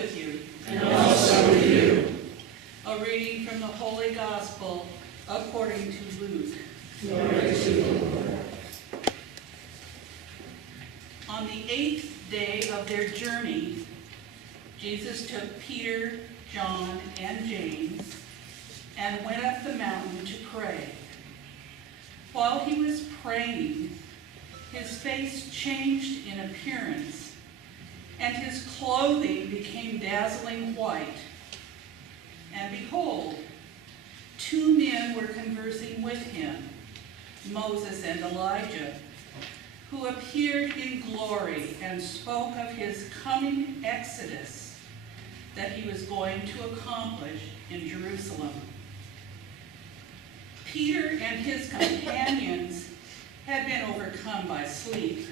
with you. And also with you. A reading from the Holy Gospel according to Luke. Glory to the Lord. On the 8th day of their journey, Jesus took Peter, John, and James and went up the mountain to pray. While he was praying, his face changed in appearance, and his clothing became dazzling white. And behold, two men were conversing with him, Moses and Elijah, who appeared in glory and spoke of his coming exodus that he was going to accomplish in Jerusalem. Peter and his companions had been overcome by sleep,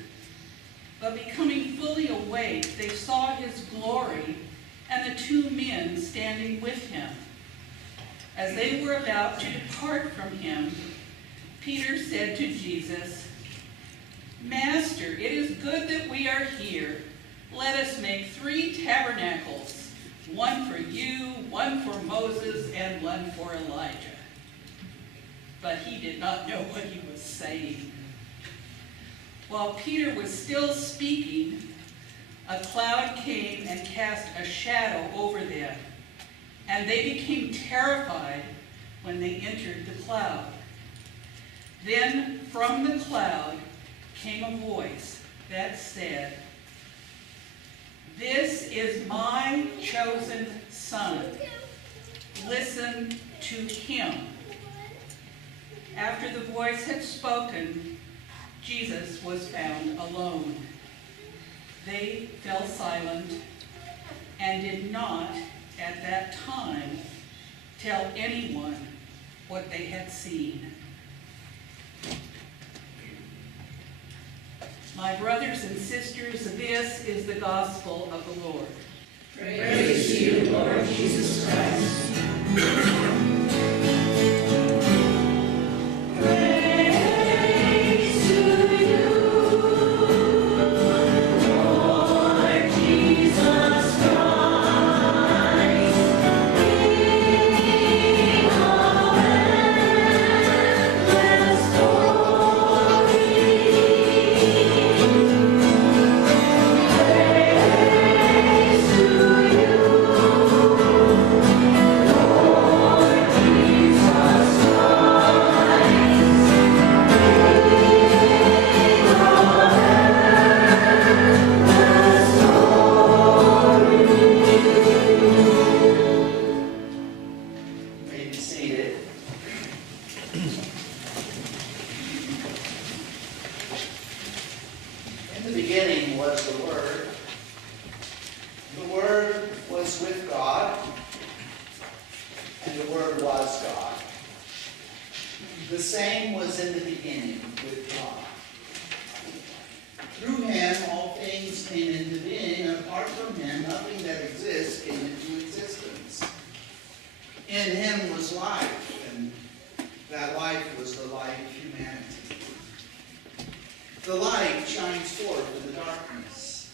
but becoming fully awake, they saw his glory and the two men standing with him. As they were about to depart from him, Peter said to Jesus, "Master, it is good that we are here. Let us make 3 tabernacles, one for you, one for Moses, and one for Elijah." But he did not know what he was saying. While Peter was still speaking, a cloud came and cast a shadow over them, and they became terrified when they entered the cloud. Then from the cloud came a voice that said, "This is my chosen son. Listen to him." After the voice had spoken, Jesus was found alone. They fell silent and did not at that time tell anyone what they had seen. My brothers and sisters, this is the gospel of the Lord. Praise to you, Lord Jesus Christ. The same was in the beginning with God. Through him all things came into being, and apart from him nothing that exists came into existence. In him was life, and that life was the light of humanity. The light shines forth in the darkness,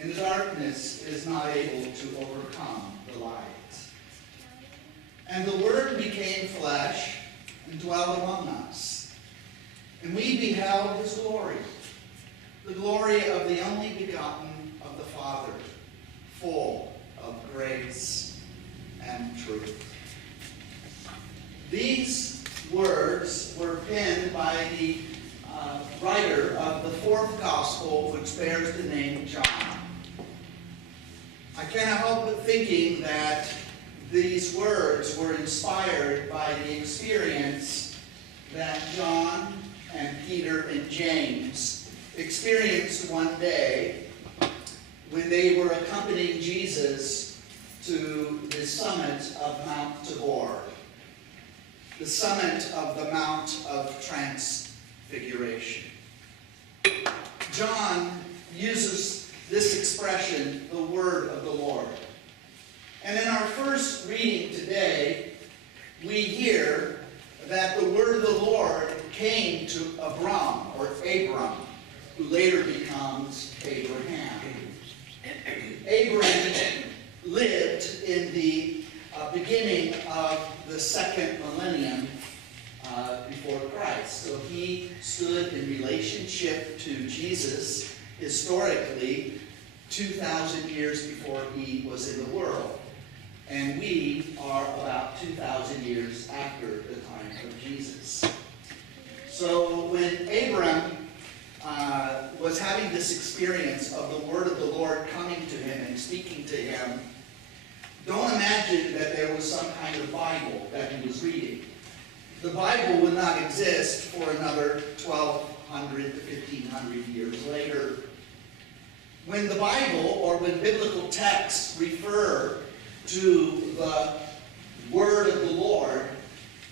and the darkness is not able to overcome the light. And the Word became flesh and dwelt among us. And we beheld his glory, the glory of the only begotten of the Father, full of grace and truth. These words were penned by the writer of the 4th Gospel, which bears the name John. I cannot help but thinking that these words were inspired by the experience that John and Peter and James experienced one day when they were accompanying Jesus to the summit of Mount Tabor, the summit of the Mount of Transfiguration. John uses this expression, the word of the Lord. And in our first reading today, we hear that the word of the Lord came to Abram, who later becomes Abraham. Abram lived in the beginning of the second millennium before Christ. So he stood in relationship to Jesus historically 2,000 years before he was in the world. And we are about 2,000 years after the time of Jesus. So when Abram was having this experience of the word of the Lord coming to him and speaking to him, don't imagine that there was some kind of Bible that he was reading. The Bible would not exist for another 1,200 to 1,500 years later. When the Bible, or when biblical texts refer to the word of the Lord,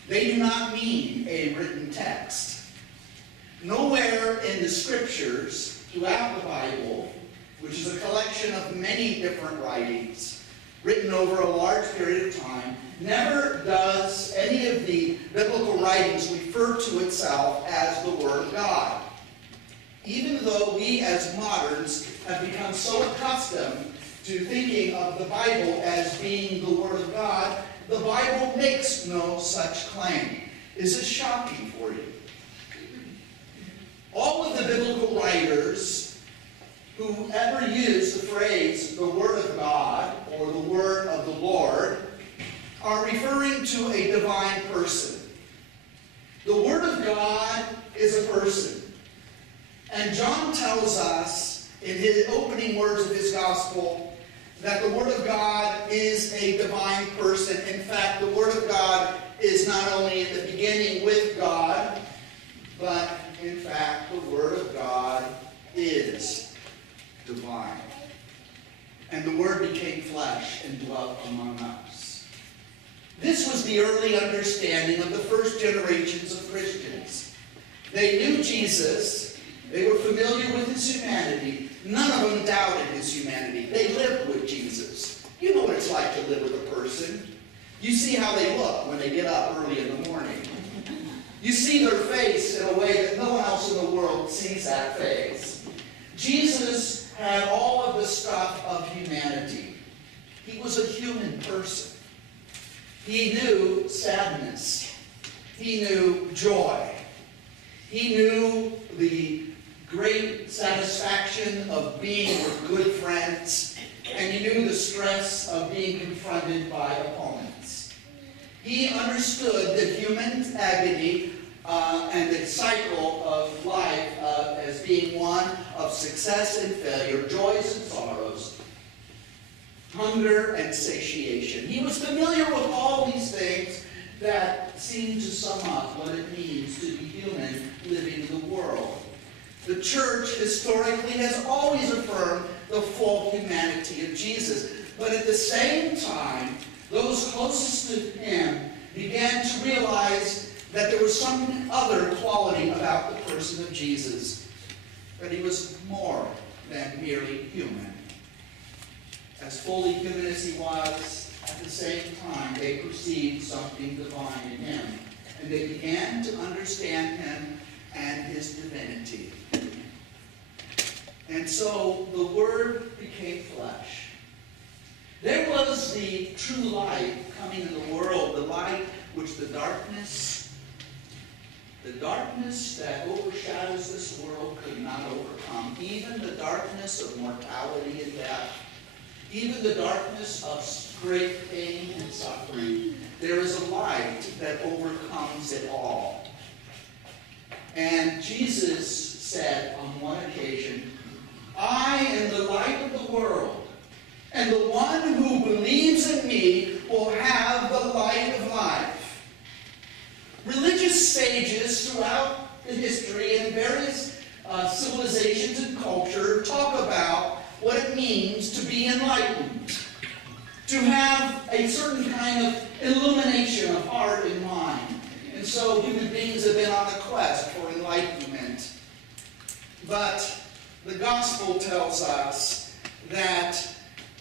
they do not mean a written text. Nowhere in the scriptures throughout the Bible, which is a collection of many different writings written over a large period of time, never does any of the biblical writings refer to itself as the Word of God. Even though we as moderns have become so accustomed to thinking of the Bible as being the Word of God, the Bible makes no such claim. Is this shocking for you? All of the biblical writers who ever use the phrase the Word of God or the Word of the Lord are referring to a divine person. The Word of God is a person. And John tells us in his opening words of his gospel that the Word of God is a divine person. In fact, the Word of God is not only in the beginning with God, but in fact, the Word of God is divine. And the Word became flesh and dwelt among us. This was the early understanding of the first generations of Christians. They knew Jesus. They were familiar with his humanity. None of them doubted his humanity. They lived with Jesus. You know what it's like to live with a person. You see how they look when they get up early in the morning. You see their face in a way that no one else in the world sees that face. Jesus had all of the stuff of humanity. He was a human person. He knew sadness. He knew joy. He knew the great satisfaction of being with good friends. And he knew the stress of being confronted by opponents. He understood the human agony and the cycle of life as being one of success and failure, joys and sorrows, hunger and satiation. He was familiar with all these things that seem to sum up what it means to be human living in the world. The church historically has always affirmed the full humanity of Jesus. But at the same time, those closest to him began to realize that there was some other quality about the person of Jesus, that he was more than merely human. As fully human as he was, at the same time, they perceived something divine in him. And they began to understand him and his divinity. And so the Word became flesh. There was the true light coming in the world, the light which the darkness that overshadows this world could not overcome. Even the darkness of mortality and death, even the darkness of great pain and suffering, there is a light that overcomes it all. And Jesus said on one occasion, "I am the light of the world, and the one who believes in me will have the light of life." Religious sages throughout the history and various civilizations and culture talk about what it means to be enlightened, to have a certain kind of illumination of heart and mind. And so human beings have been on a quest for enlightenment. But the gospel tells us that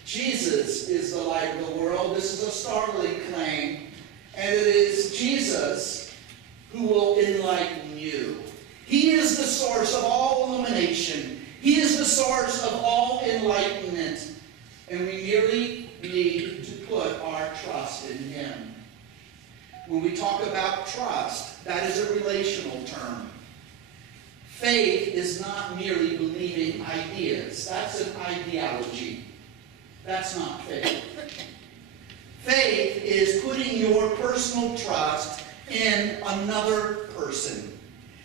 Jesus is the light of the world. This is a startling claim. And it is Jesus who will enlighten you. He is the source of all illumination. He is the source of all enlightenment. And we merely need to put our trust in him. When we talk about trust, that is a relational term. Faith is not merely believing ideas. That's an ideology. That's not faith. Faith is putting your personal trust in another person.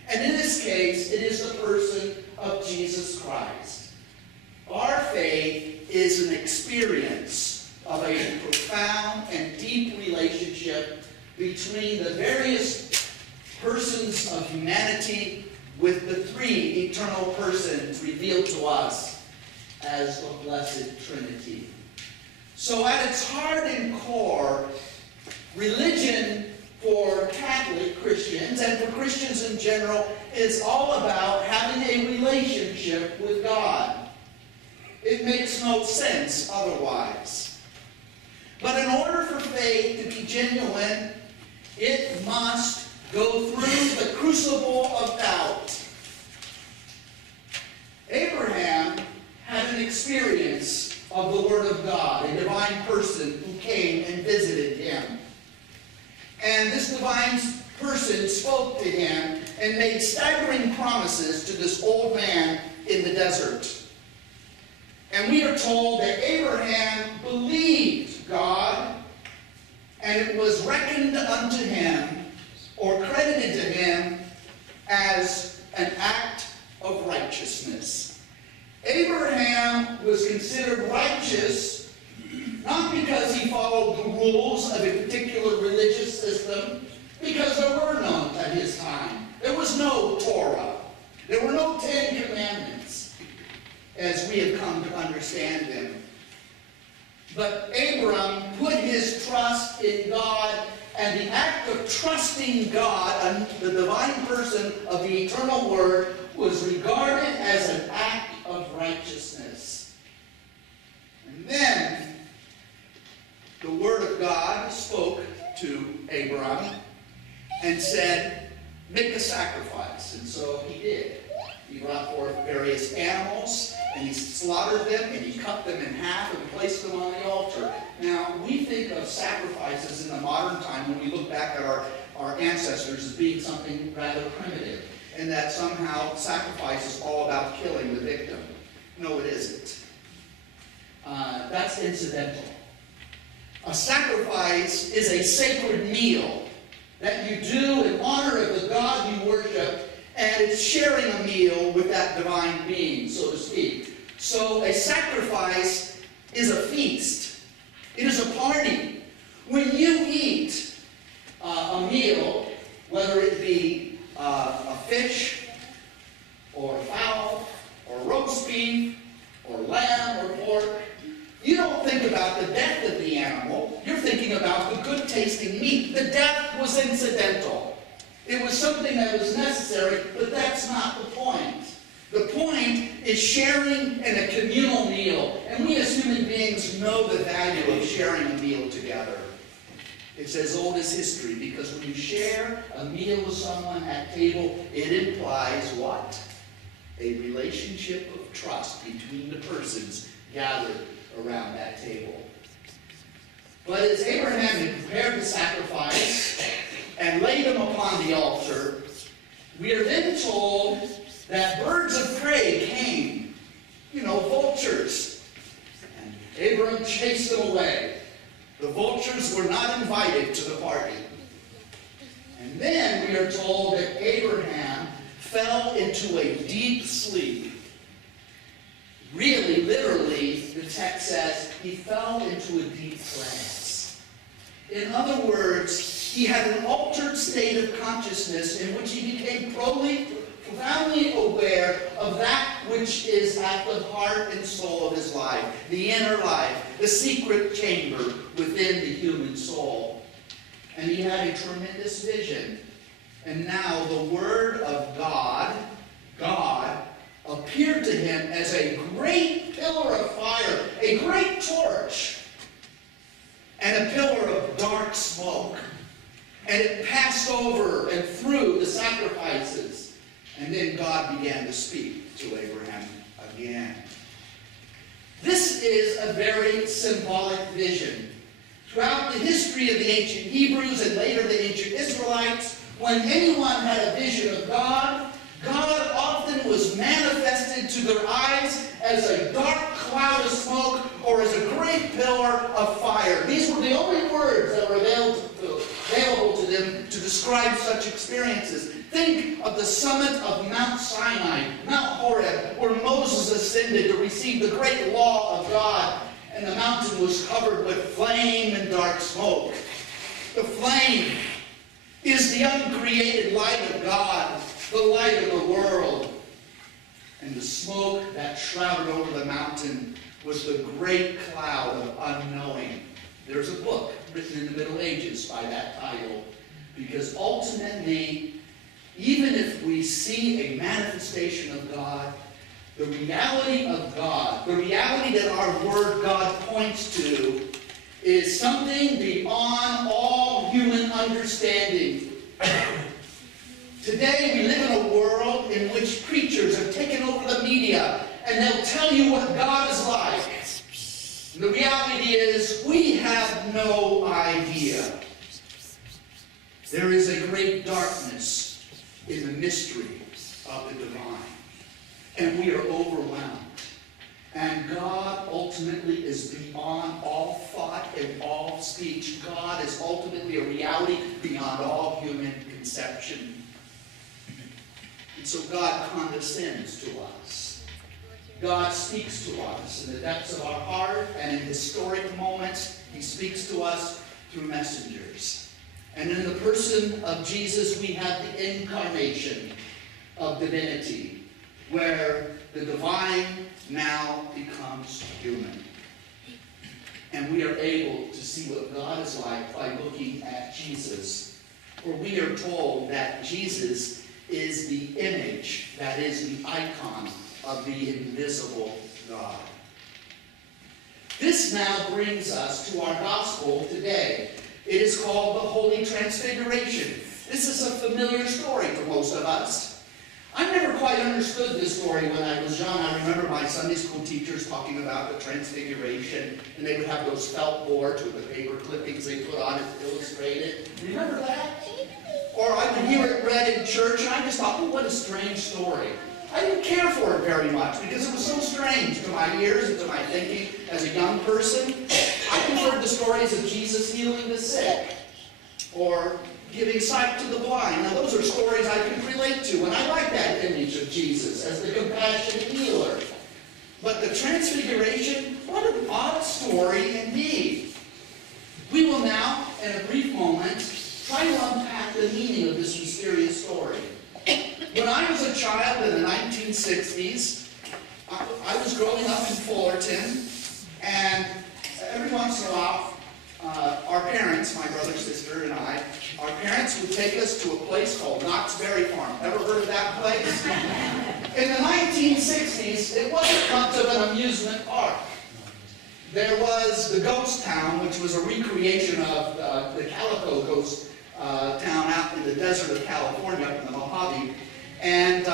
And in this case, it is the person of Jesus Christ. Our faith is an experience of a profound and deep relationship between the various persons of humanity with the three eternal persons revealed to us as the Blessed Trinity. So at its heart and core, religion for Catholic Christians and for Christians in general is all about having a relationship with God. It makes no sense otherwise. But in order for faith to be genuine, it must go through the crucible of doubt. Abraham had an experience of the Word of God, a divine person who came and visited him. And this divine person spoke to him and made staggering promises to this old man in the desert. And we are told that Abraham believed God, and it was reckoned unto him, or credited to him, as an act of righteousness. Abraham was considered righteous, not because he followed the rules of a particular religious system, because there were none at his time. There was no Torah. There were no 10 Commandments, as we have come to understand them. But Abram put his trust in God, and the act of trusting God, the divine person of the eternal Word, was regarded as an act of righteousness. And then the Word of God spoke to Abram and said, make a sacrifice. And so he did. He brought forth various animals, and he slaughtered them, and he cut them in half and placed them on the altar. Now, we think of sacrifices in the modern time when we look back at our ancestors as being something rather primitive, and that somehow sacrifice is all about killing the victim. No, it isn't. That's incidental. A sacrifice is a sacred meal that you do in honor of the God you worship, and it's sharing a meal with that divine being, so to speak. So a sacrifice is a feast. It is a party. When you eat a meal, whether it be a fish, or fowl, or roast beef, or lamb, or pork, you don't think about the death of the animal. You're thinking about the good-tasting meat. The death was incidental. It was something that was necessary, but that's not the point. The point is sharing in a communal meal. And we as human beings know the value of sharing a meal together. It's as old as history, because when you share a meal with someone at table, it implies what? A relationship of trust between the persons gathered around that table. But as Abraham had prepared the sacrifice and laid them upon the altar, we are then told that birds of prey came, vultures, and Abraham chased them away. The vultures were not invited to the party. And then we are told that Abraham fell into a deep sleep. Really, literally, the text says he fell into a deep trance. In other words, he had an altered state of consciousness in which he became profoundly aware of that which is at the heart and soul of his life, the inner life, the secret chamber within the human soul. And he had a tremendous vision. And now the Word of God, appeared to him as a great pillar of fire, a great torch, and a pillar of dark smoke. And it passed over and through the sacrifices. And then God began to speak to Abraham again. This This is a very symbolic vision. Throughout the history of the ancient Hebrews and later the ancient Israelites, when anyone had a vision of God, God often was manifested to their eyes as a dark cloud of smoke or as a great pillar of fire. These were the only words that were available to them to describe such experiences. Think of the summit of Mount Sinai, Mount Horeb, where Moses ascended to receive the great law of God, and the mountain was covered with flame and dark smoke. The flame is the uncreated light of God, the light of the world. And the smoke that shrouded over the mountain was the great cloud of unknowing. There's a book written in the Middle Ages by that title, because ultimately, even if we see a manifestation of God, the reality of God, the reality that our word God points to, is something beyond all human understanding. Today we live in a world in which preachers have taken over the media and they'll tell you what God is like. And the reality is we have no idea. There is a great darkness in the mystery of the divine. And we are overwhelmed. And God ultimately is beyond all thought and all speech. God is ultimately a reality beyond all human conception. And so God condescends to us. God speaks to us in the depths of our heart, and in historic moments, He speaks to us through messengers. And in the person of Jesus, we have the incarnation of divinity, where the divine now becomes human. And we are able to see what God is like by looking at Jesus. For we are told that Jesus is the image, that is the icon of the invisible God. This now brings us to our gospel today. It is called the Holy Transfiguration. This is a familiar story for most of us. I never quite understood this story when I was young. I remember my Sunday school teachers talking about the Transfiguration, and they would have those felt boards with the paper clippings they put on it to illustrate it. Remember that? Or I would hear it read in church, and I just thought, oh, what a strange story. I didn't care for it very much because it was so strange to my ears and to my thinking as a young person. I preferred the stories of Jesus healing the sick or giving sight to the blind. Now, those are stories I can relate to, and I like that image of Jesus as the compassionate healer. But the Transfiguration, what an odd story indeed. We will now, in a brief moment, try to unpack the meaning of this mysterious story. When I was a child in the 1960s, I was growing up in Fullerton, and every once in a while, our parents, my brother, sister, and I, our parents would take us to a place called Knott's Berry Farm. Ever heard of that place? In the 1960s, it wasn't much of an amusement park. There was the Ghost Town, which was a recreation of the Calico Ghost town out in the desert of California, up in the Mojave. And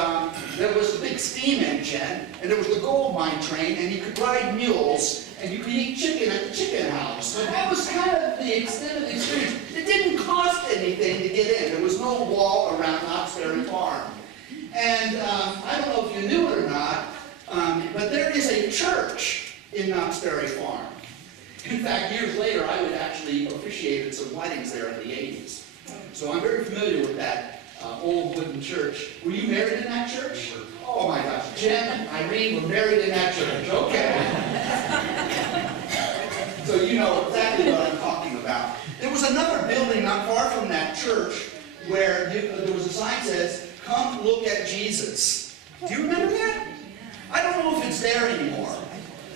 there was the big steam engine, and there was the gold mine train, and you could ride mules, and you could eat chicken at the chicken house. So that was kind of the extent of the experience. It didn't cost anything to get in. There was no wall around Knott's Berry Farm. And I don't know if you knew it or not, but there is a church in Knott's Berry Farm. In fact, years later, I would actually officiated some weddings there in the 80s. So I'm very familiar with that old wooden church. Were you married in that church? Oh my gosh. Jen and Irene were married in that church. Okay. So you know exactly what I'm talking about. There was another building not far from that church where there was a sign that says, "Come look at Jesus." Do you remember that? I don't know if it's there anymore.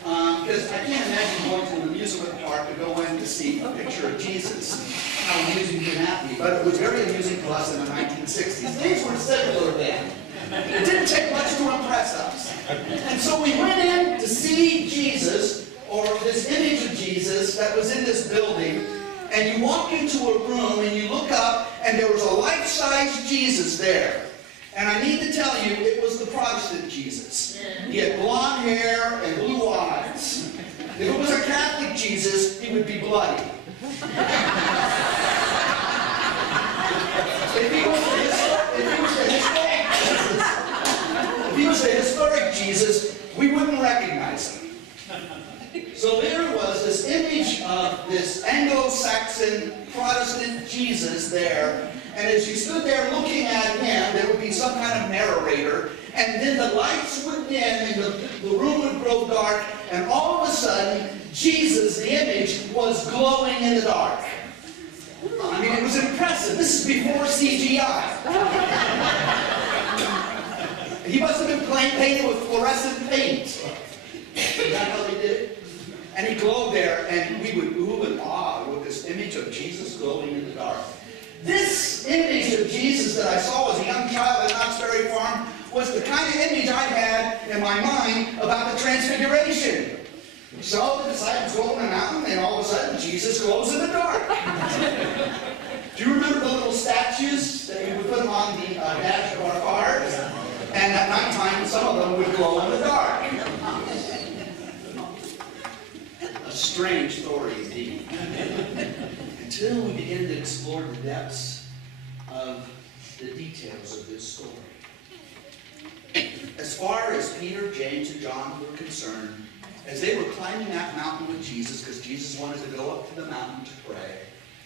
Because I can't imagine going to an amusement park to go in to see a picture of Jesus. How amusing can that be? But it was very amusing to us in the 1960s. Things were similar then. It didn't take much to impress us. And so we went in to see Jesus, or this image of Jesus that was in this building, and you walk into a room and you look up and there was a life-size Jesus there. And I need to tell you, it was the Protestant Jesus. He had blonde hair and blue eyes. If it was a Catholic Jesus, he would be bloody. If he was a historic Jesus, we wouldn't recognize him. So there was this image of this Anglo-Saxon Protestant Jesus there, and as you stood there looking at him, there would be some kind of narrator, and then the lights would dim, and the room would grow dark, and all of a sudden, Jesus, the image, was glowing in the dark. I mean, it was impressive. This is before CGI. He must have been painted with fluorescent paint. Is that how they did it? And he glowed there, and we would ooh and ah with this image of Jesus glowing in the dark. This image of Jesus that I saw as a young child at Knott's Berry Farm was the kind of image I had in my mind about the Transfiguration. So the disciples go on a mountain, and all of a sudden, Jesus glows in the dark. Do you remember the little statues that we would put on the dash of our cars? And at nighttime, some of them would glow in the dark. A strange story indeed. Until we begin to explore the depths of the details of this story. As far as Peter, James, and John were concerned, as they were climbing that mountain with Jesus, because Jesus wanted to go up to the mountain to pray,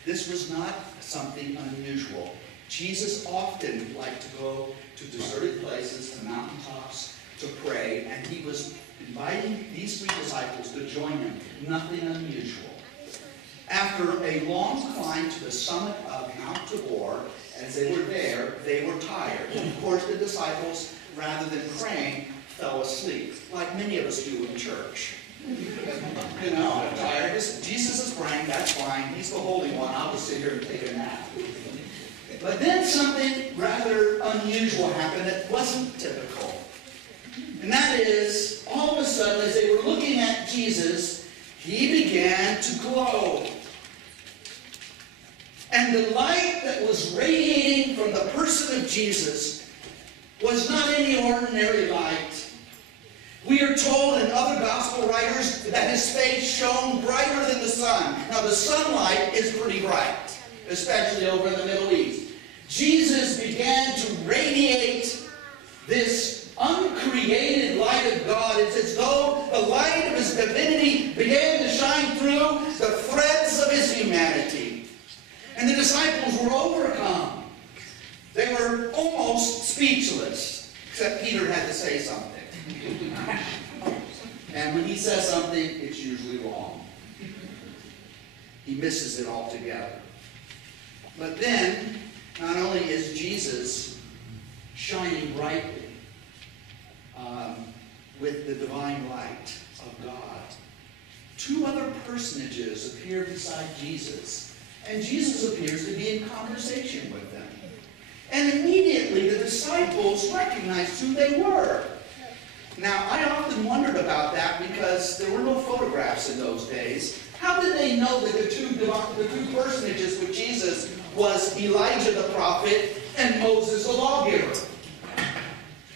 this was not something unusual. Jesus often liked to go to deserted places, to mountaintops, to pray, and he was inviting these 3 disciples to join him. Nothing unusual. After a long climb to the summit of Mount Tabor, as they were there, they were tired. Of course, the disciples, rather than praying, fell asleep, like many of us do in church. You know, I'm tired. Jesus is praying, that's fine. He's the Holy One. I'll just sit here and take a nap. But then something rather unusual happened that wasn't typical. And that is, all of a sudden, as they were looking at Jesus, he began to glow. And the light that was radiating from the person of Jesus was not any ordinary light. We are told in other gospel writers that his face shone brighter than the sun. Now the sunlight is pretty bright, especially over in the Middle East. Jesus began to radiate this uncreated light of God. It's as though the light of his divinity began to shine through the threads of his humanity. And the disciples were overcome. They were almost speechless, except Peter had to say something. And when he says something, it's usually wrong. He misses it altogether. But then, not only is Jesus shining brightly with the divine light of God, 2 other personages appear beside Jesus, and Jesus appears to be in conversation with them. And immediately the disciples recognized who they were. Now, I often wondered about that because there were no photographs in those days. How did they know that the two personages with Jesus was Elijah the prophet and Moses the lawgiver?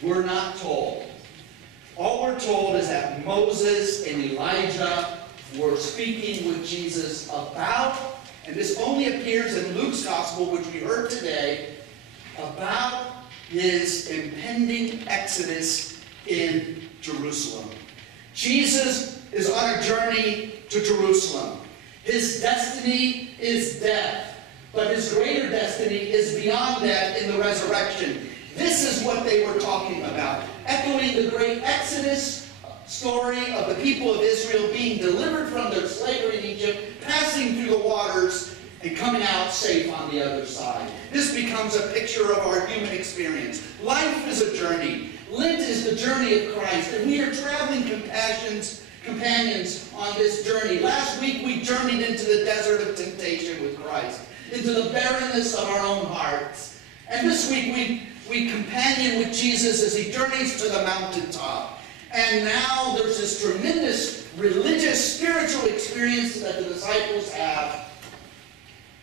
We're not told. All we're told is that Moses and Elijah were speaking with Jesus about, and this only appears in Luke's gospel, which we heard today, about his impending exodus in Jerusalem. Jesus is on a journey to Jerusalem. His destiny is death, but his greater destiny is beyond death in the resurrection. This is what they were talking about, echoing the great Exodus story of the people of Israel being delivered from their slavery in Egypt, passing through the waters, and coming out safe on the other side. This becomes a picture of our human experience. Life is a journey. Lent is the journey of Christ, and we are traveling companions on this journey. Last week we journeyed into the desert of temptation with Christ, into the barrenness of our own hearts. And this week we companion with Jesus as he journeys to the mountaintop. And now there's this tremendous religious, spiritual experience that the disciples have.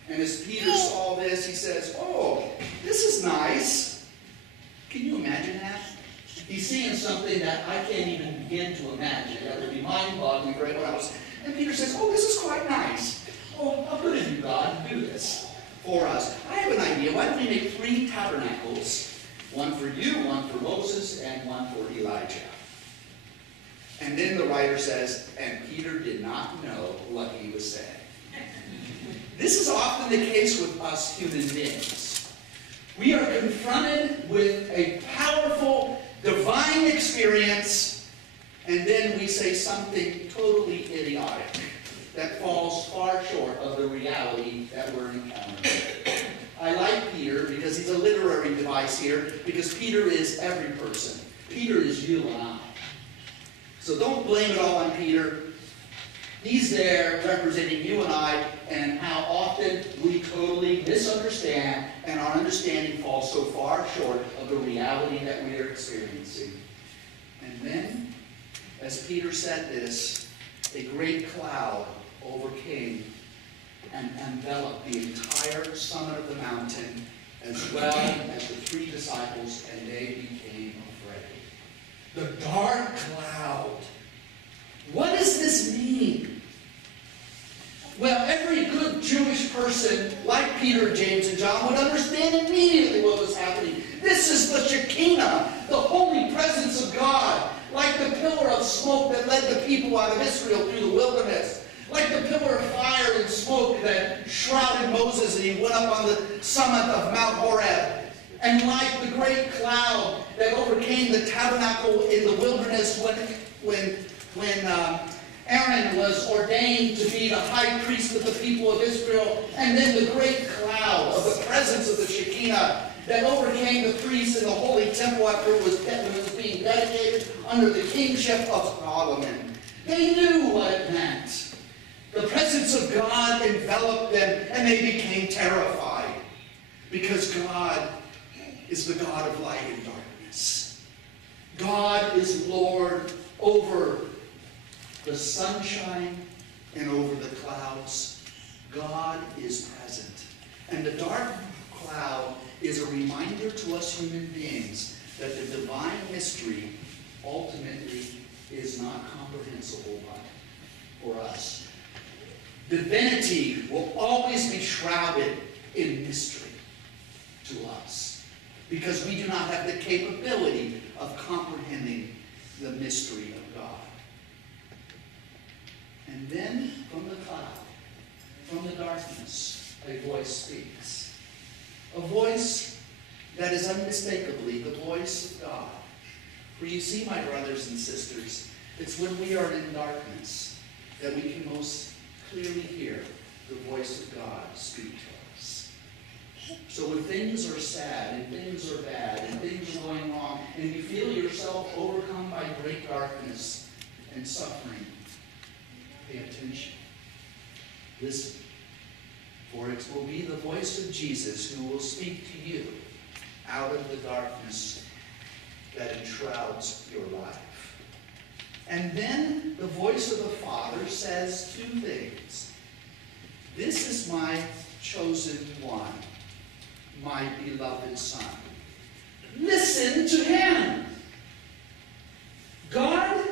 And as Peter saw this, he says, "Oh, this is nice." Can you imagine that? He's seeing something that I can't even begin to imagine. That would be mind-boggling right when I was. And Peter says, oh, this is quite nice. Oh, how good of you, God, to do this for us. I have an idea. Why don't we make 3 tabernacles? One for you, one for Moses, and one for Elijah. And then the writer says, and Peter did not know what he was saying. This is often the case with us human beings. We are confronted with a powerful divine experience, and then we say something totally idiotic that falls far short of the reality that we're encountering. I like Peter because he's a literary device here, because Peter is every person. Peter is you and I. So don't blame it all on Peter. He's there representing you and I, and how often we totally misunderstand, and our understanding falls so far short of the reality that we are experiencing. And then, as Peter said this, a great cloud overcame and enveloped the entire summit of the mountain, as well as the 3 disciples, and they became afraid. The dark cloud. What does this mean? Well, every good Jewish person, like Peter, James, and John, would understand immediately what was happening. This is the Shekinah, the holy presence of God, like the pillar of smoke that led the people out of Israel through the wilderness, like the pillar of fire and smoke that shrouded Moses and he went up on the summit of Mount Horeb, and like the great cloud that overcame the tabernacle in the wilderness when Aaron was ordained to be the high priest of the people of Israel, and then the great cloud of the presence of the Shekinah that overcame the priests in the holy temple after it was being dedicated under the kingship of Solomon. They knew what it meant. The presence of God enveloped them, and they became terrified, because God is the God of light and darkness. God is Lord over the sunshine and over the clouds. God is present. And the dark cloud is a reminder to us human beings that the divine mystery ultimately is not comprehensible for us. Divinity will always be shrouded in mystery to us, because we do not have the capability of comprehending the mystery of God. And then from the cloud, from the darkness, a voice speaks. A voice that is unmistakably the voice of God. For you see, my brothers and sisters, it's when we are in darkness that we can most clearly hear the voice of God speak to us. So when things are sad, and things are bad, and things are going wrong, and you feel yourself overcome by great darkness and suffering, pay attention. Listen. For it will be the voice of Jesus who will speak to you out of the darkness that enshrouds your life. And then the voice of the Father says 2 things. This is my chosen one, my beloved Son. Listen to him. God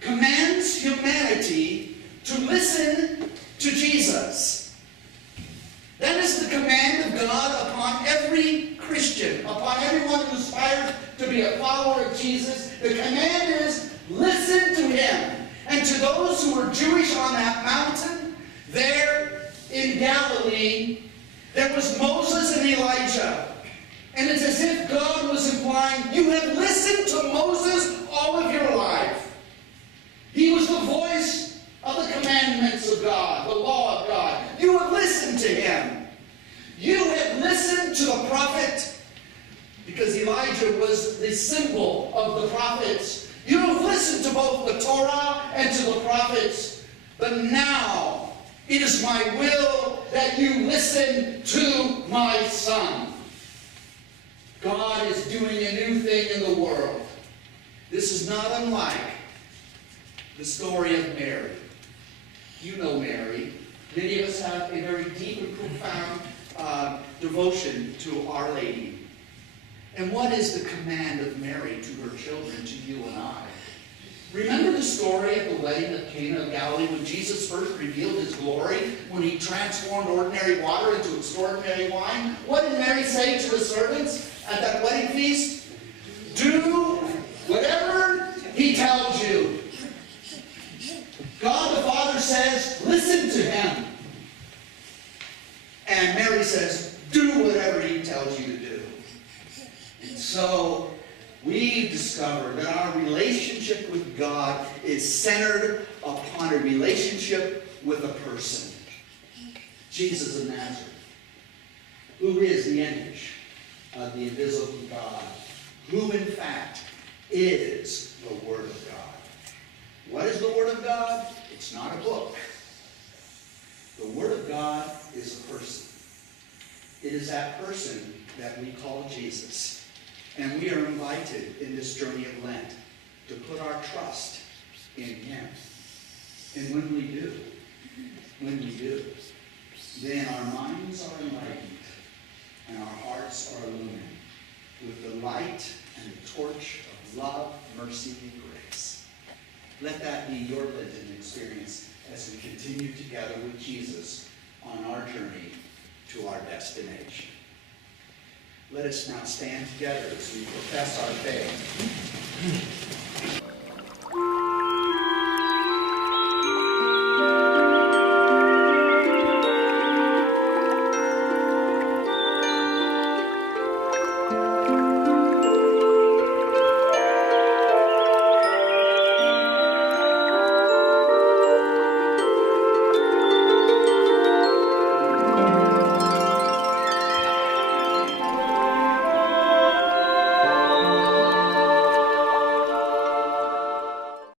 commands humanity to listen to Jesus. That is the command of God upon every Christian, upon everyone who aspires to be a follower of Jesus. The command is, listen to him. And to those who were Jewish on that mountain, there in Galilee, there was Moses and Elijah. And it's as if God was implying, you have listened to Moses all of your life. He was the voice of the commandments of God, the law of God. You have listened to him. You have listened to the prophet, because Elijah was the symbol of the prophets. You have listened to both the Torah and to the prophets. But now it is my will that you listen to my Son. God is doing a new thing in the world. This is not unlike the story of Mary. You know Mary. Many of us have a very deep and profound devotion to Our Lady. And what is the command of Mary to her children, to you and I? Remember the story at the wedding of Cana of Galilee when Jesus first revealed his glory, when he transformed ordinary water into extraordinary wine? What did Mary say to the servants at that wedding feast? Do whatever he tells you. God the Father says, listen to him. And Mary says, do whatever he tells you to do. And so we discover that our relationship with God is centered upon a relationship with a person. Jesus of Nazareth, who is the image of the invisible God, who in fact is the Word of God. What is the Word of God? It's not a book. The Word of God is a person. It is that person that we call Jesus. And we are invited in this journey of Lent to put our trust in him. And when we do, then our minds are enlightened and our hearts are illumined with the light and the torch of love, mercy, and grace. Let that be your Lenten experience as we continue together with Jesus on our journey to our destination. Let us now stand together as we profess our faith.